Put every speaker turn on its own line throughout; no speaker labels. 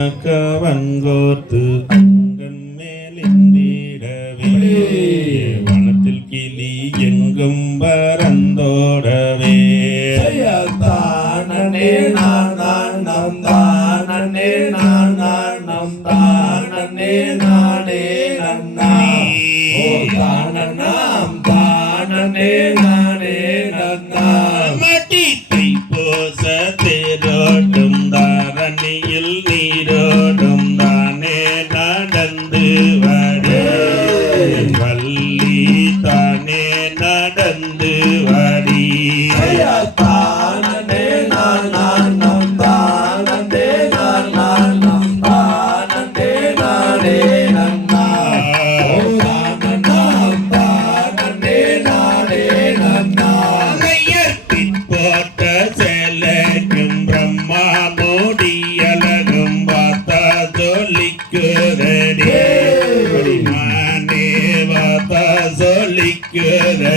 கவங்கோத்து உங்கள் மேலிந்திடவே. வனத்தில் கிளி எங்கும் பறந்தோடவே.
தானே நான் நம் தானே நான் நம் தானே நானே நன்னா. தானம் தானே நானே.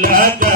la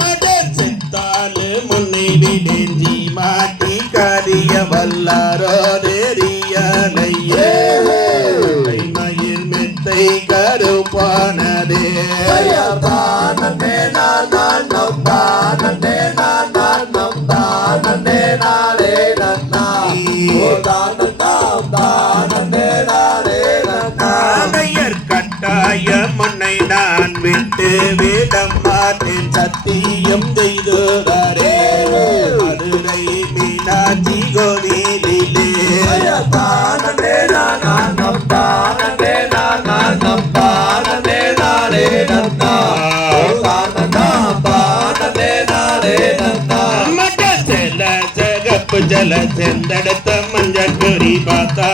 மட மாட்டி கரிய வல்லாரோ தெரியலையே மயில் மெத்தை கருப்பானதே ஆடையர் சத்தியம் செய்துதாரே மதுரை மீனாட்சி கோவிலிலே. மட செல சகப்பு ஜல செந்தடுத்த மஞ்சள் குறி பார்த்தா.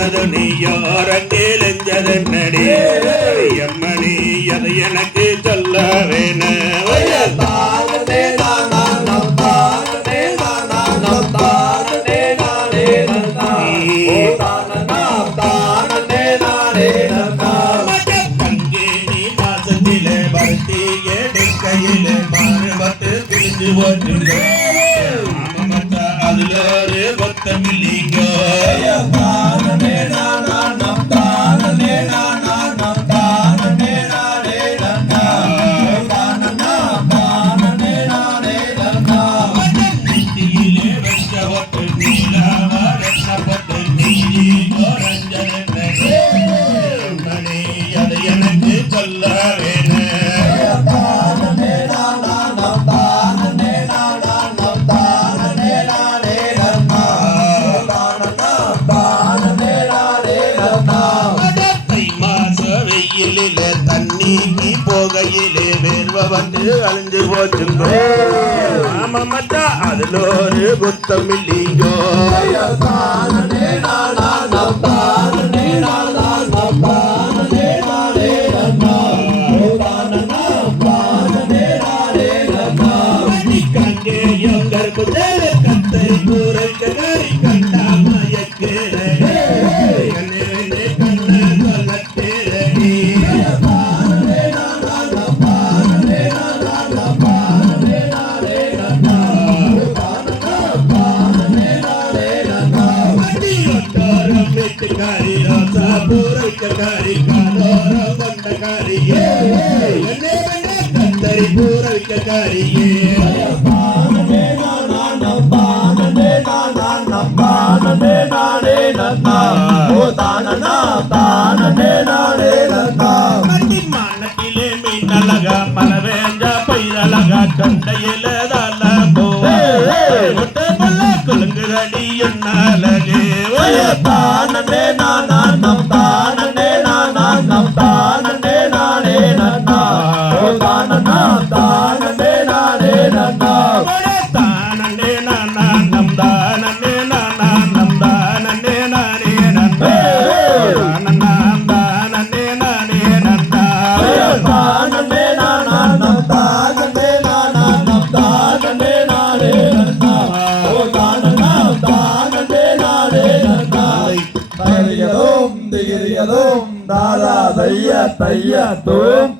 எல்லாரத்தது நீ யோரங்கிழஞ்சது நடி எம்மணி அதை எனக்கு சொல்ல வேணும் அழகு அழிஞ்சு போச்சுங்கோ. ஆமா மச்சா அதுல ஒரு புத்தம் இல்லைங்கோ
நம்பானே கட்டிக்காரி ராசாபுரை கக்காரி
காலோர வண்டக்காரியே கத்தரி பூரை கக்காரியே மலவேஞ்ச பயிரலகா கண்டையில
Bahia, Bahia, Bahia,